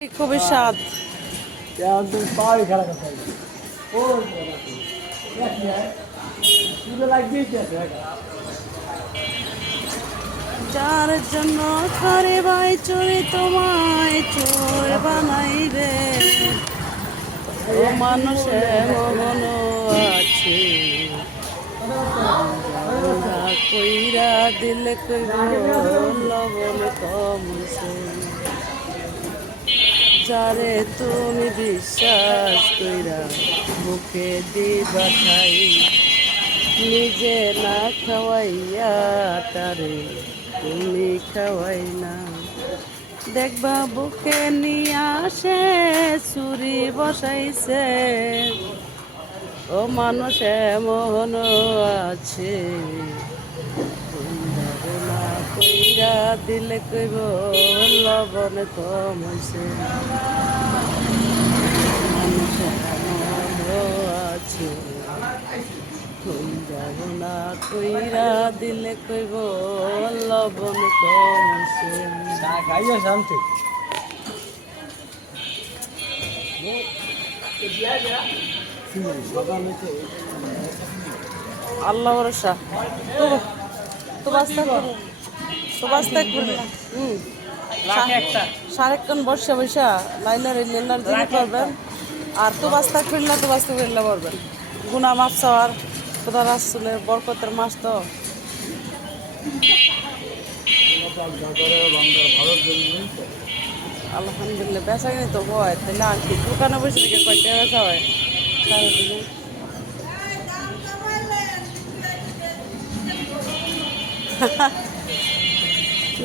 খুবই স্বাদ। যার জন্য খারে ভাই চোরে তোমায় চোর বানাইবে, ও মানুষে মগন আছে কইরা দিলে কইব লবণ কমছে। যারে তুমি বিশ্বাস কইরা বুকে দিবা ঠাই, নিজে না খাওয়াইয়া তারে তুমি খাওয়াই না। দেখবা বুকে নিয়ে আসে ছুরি বসাইছে, ও মানুষে মন আছে কইরা দিলে কইব লবণ কম হইছে। মানুষে মন আছে যাব না কইরা দিলে কইব লবণ কম হইছে। আল্লাহ ভরসা তো বাস্তা করো, তো বাস্তা করো। সারেক্ষণ বসে বসা লাইলার লেলার দিনে করবেন, আর তো বাস্তা করলে তো বাস্তা করলে করবেন। গুনা মাছ চাওয়ার কোথাও রাসুলের বরকতের মাছ তো। আলহামদুলিল্লাহ বেচা কিনে তো হয়, তাহলে আর কি দোকানে বসে থেকে কয়টা বেচা হয় সারাদিনে।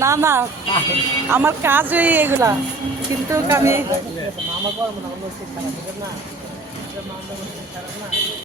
না না, আমার কাজই এগুলা, কিন্তু আমি